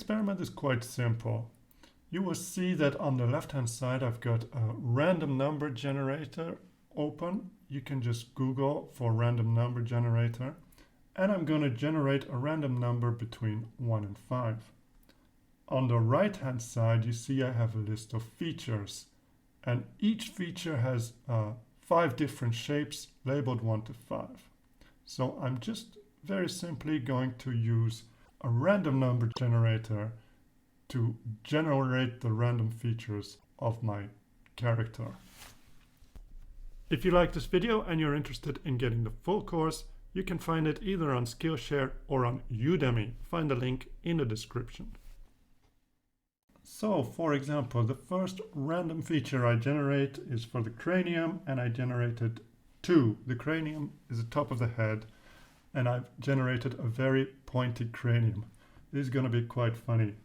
Experiment is quite simple. You will see that on the left hand side I've got a random number generator open. You can just Google for random number generator, and I'm going to generate a random number between 1 and 5. On the right hand side you see I have a list of features, and each feature has 5 different shapes labeled 1 to 5. So I'm just very simply going to use a random number generator to generate the random features of my character. If you like this video and you're interested in getting the full course, you can find it either on Skillshare or on Udemy. Find the link in the description. So, for example, the first random feature I generate is for the cranium, and I generated 2. The cranium is the top of the head, and I've generated a very pointy cranium. This is going to be quite funny.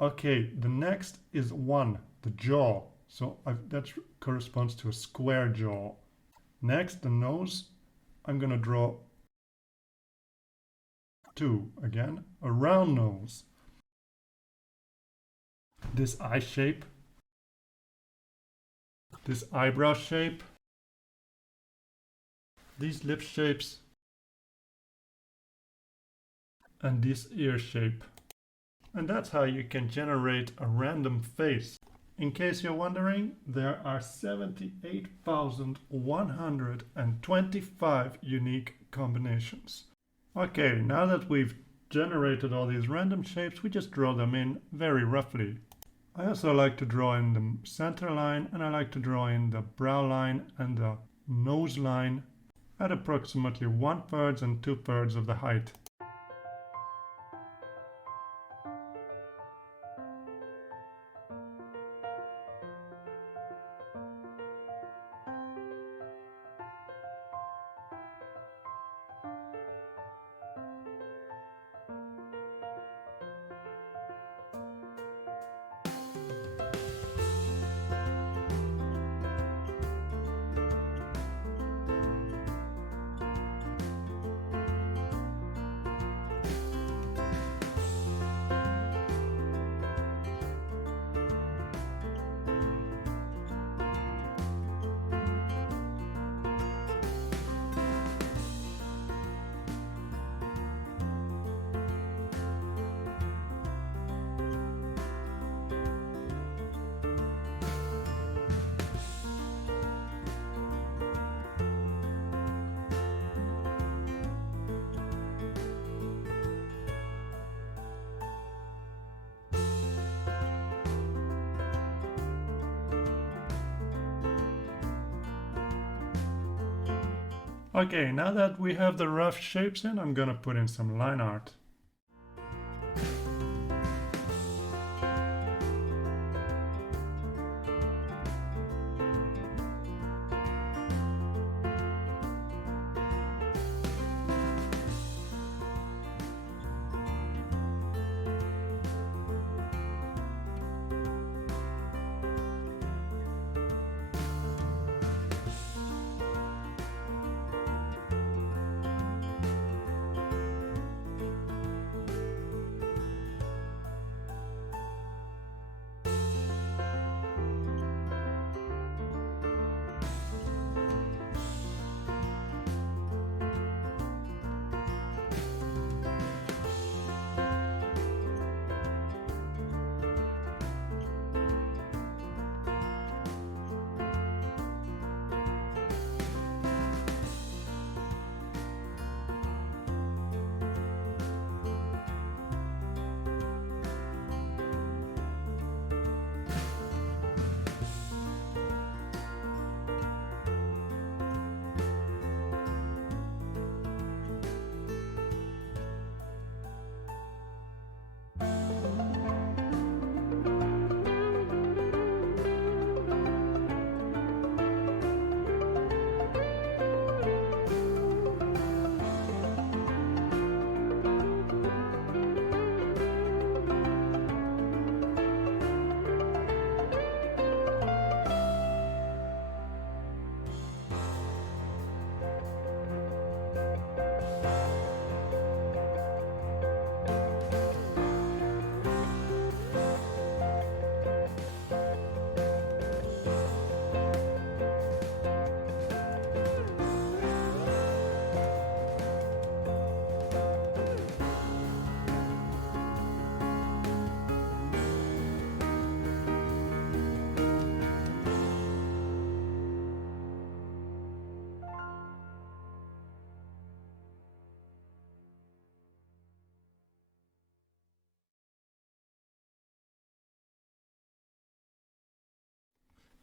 Okay, the next is 1, the jaw. So that corresponds to a square jaw. Next, the nose. I'm going to draw 2 again, a round nose. This eye shape, this eyebrow shape, these lip shapes, and this ear shape. And that's how you can generate a random face. In case you're wondering, there are 78,125 unique combinations. Okay, now that we've generated all these random shapes, we just draw them in very roughly. I also like to draw in the center line, and I like to draw in the brow line and the nose line at approximately 1/3 and 2/3 of the height. Okay, now that we have the rough shapes in, I'm gonna put in some line art.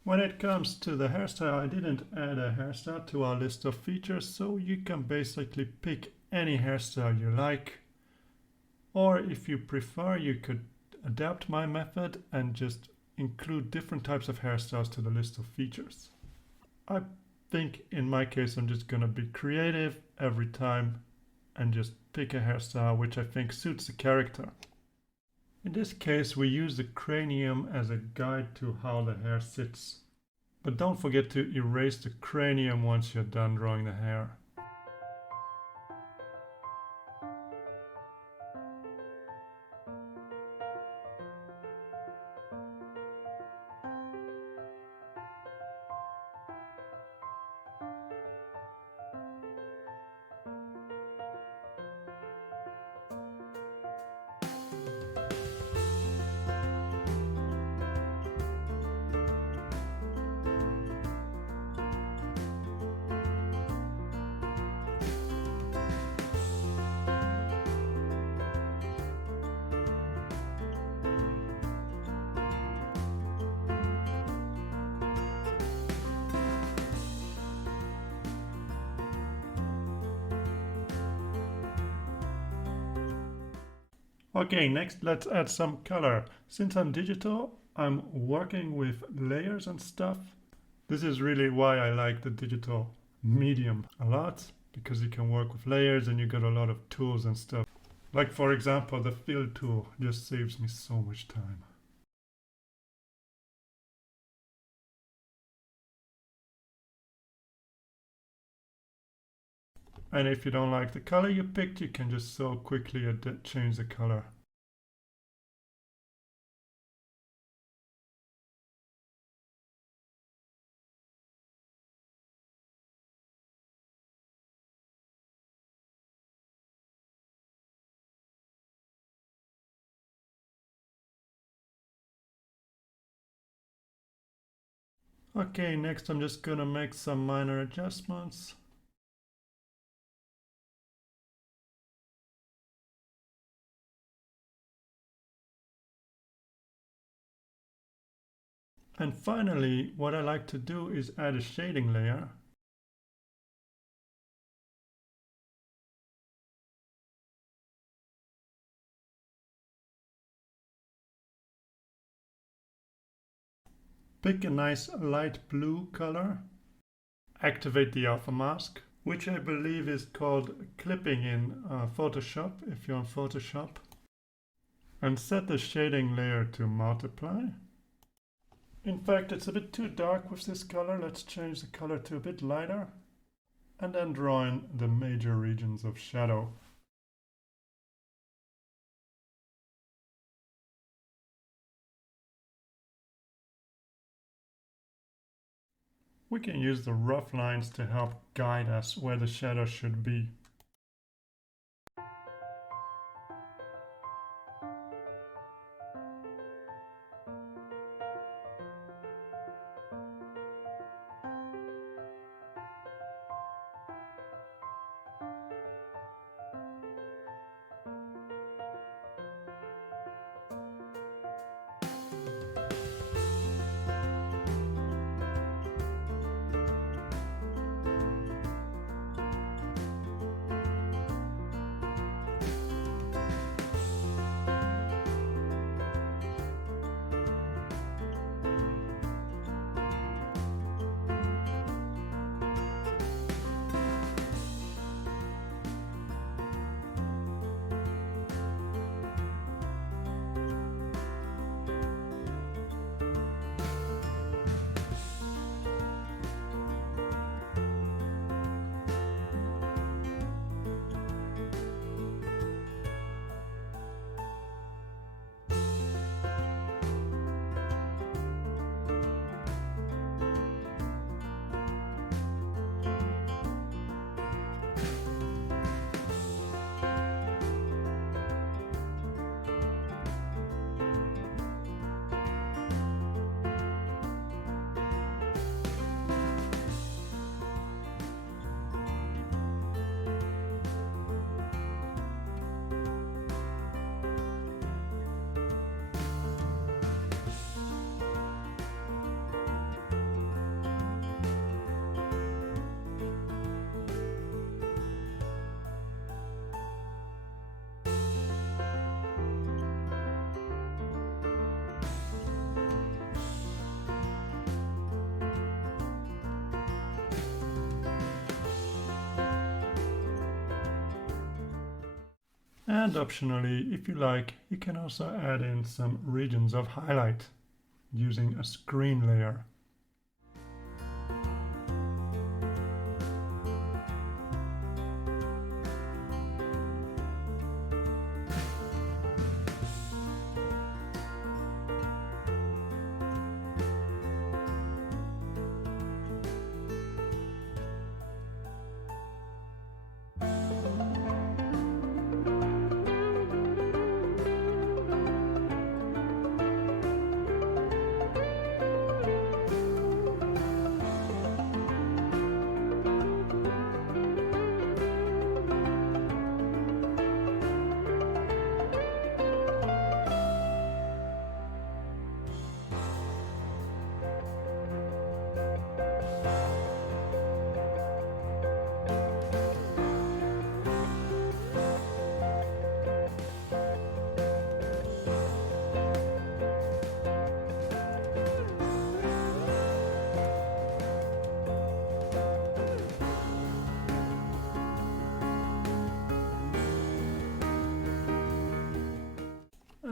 When it comes to the hairstyle, I didn't add a hairstyle to our list of features, so you can basically pick any hairstyle you like. Or if you prefer, you could adapt my method and just include different types of hairstyles to the list of features. I think in my case I'm just gonna be creative every time and just pick a hairstyle which I think suits the character. In this case we use the cranium as a guide to how the hair sits. But don't forget to erase the cranium once you're done drawing the hair. Okay, next let's add some color. Since I'm digital, I'm working with layers and stuff. This is really why I like the digital medium a lot, because you can work with layers and you got a lot of tools and stuff. Like for example, the fill tool just saves me so much time. And if you don't like the color you picked, you can just so quickly change the color. Okay, next I'm just gonna make some minor adjustments. And finally, what I like to do is add a shading layer. Pick a nice light blue color. Activate the alpha mask, which I believe is called clipping in Photoshop, if you're on Photoshop. And set the shading layer to multiply. In fact, it's a bit too dark with this color. Let's change the color to a bit lighter. And then draw in the major regions of shadow. We can use the rough lines to help guide us where the shadow should be. And optionally, if you like, you can also add in some regions of highlight using a screen layer.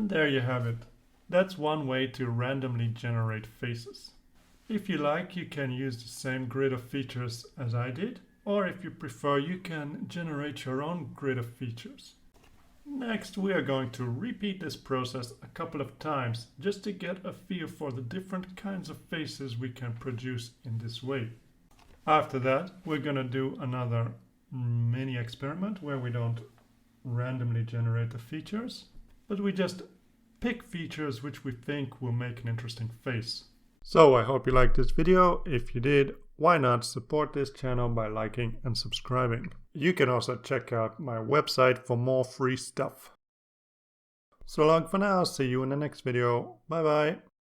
And there you have it. That's one way to randomly generate faces. If you like, you can use the same grid of features as I did, or if you prefer, you can generate your own grid of features. Next, we are going to repeat this process a couple of times just to get a feel for the different kinds of faces we can produce in this way. After that, we're going to do another mini experiment where we don't randomly generate the features, but we just pick features which we think will make an interesting face. So I hope you liked this video. If you did, why not support this channel by liking and subscribing. You can also check out my website for more free stuff. So long for now, see you in the next video. Bye bye.